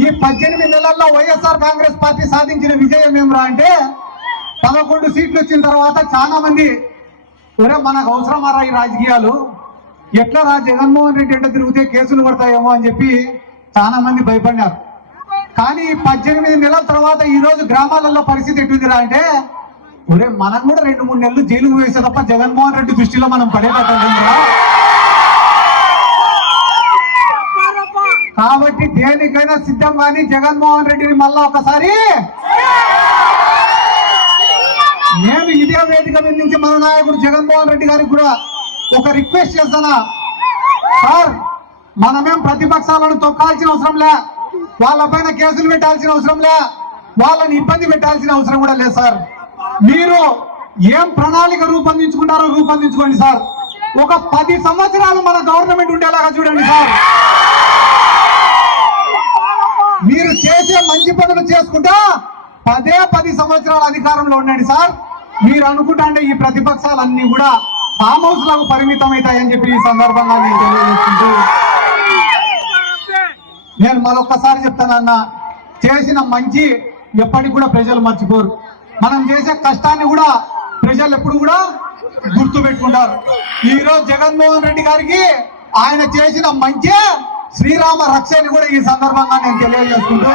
ఈ పద్దెనిమిది నెలల్లో వైఎస్ఆర్ కాంగ్రెస్ పార్టీ సాధించిన విజయం ఏమిరా అంటే పదకొండు సీట్లు వచ్చిన తర్వాత చాలా మంది ఒరే మనకు అవసరమారా ఈ రాజకీయాలు? ఎట్లా రా జగన్మోహన్ రెడ్డి ఎంట తిరిగితే కేసులు పడతాయేమో అని చెప్పి చాలా మంది భయపడినారు. కానీ ఈ పద్దెనిమిది నెలల తర్వాత ఈ రోజు గ్రామాలలో పరిస్థితి ఎట్టుందిరా అంటే ఒరే మనం కూడా రెండు మూడు నెలలు జైలుకు వేసే తప్ప జగన్మోహన్ రెడ్డి దృష్టిలో మనం పడేటట్టు కాబట్టి దేనికైనా సిద్ధం కానీ జగన్మోహన్ రెడ్డిని మళ్ళా ఒకసారి. నేను ఇదే వేదిక మీద నుంచి మన నాయకుడు జగన్మోహన్ రెడ్డి గారికి కూడా ఒక రిక్వెస్ట్ చేస్తానా? సార్ మనమేం ప్రతిపక్షాలను తొక్కాల్సిన అవసరం లే వాళ్ళపైన కేసులు పెట్టాల్సిన అవసరం లే వాళ్ళని ఇబ్బంది పెట్టాల్సిన అవసరం కూడా లేదు సార్. మీరు ఏం ప్రణాళిక రూపొందించుకుంటారో రూపొందించుకోండి సార్. ఒక పది సంవత్సరాలు మన గవర్నమెంట్ ఉండేలాగా చూడండి సార్. మీరు చేసే మంచి పనులు చేసుకుంటా పదే పది సంవత్సరాల అధికారంలో ఉండండి సార్. మీరు అనుకుంటా ఈ ప్రతిపక్షాలన్నీ కూడా ఫామ్ హౌస్లకు పరిమితం అవుతాయని చెప్పి ఈ సందర్భంగా నేను తెలియజేసుకుంటూ నేను మరొకసారి చెప్తానన్న చేసిన మంచి ఎప్పటికి కూడా ప్రజలు మర్చిపోరు. మనం చేసే కష్టాన్ని కూడా ప్రజలు ఎప్పుడు కూడా గుర్తు పెట్టుకుంటారు ఈరోజు జగన్మోహన్ రెడ్డి గారికి ఆయన చేసిన మంచి శ్రీరామ రక్షని కూడా ఈ సందర్భంగా నేను తెలియజేసుకుంటూ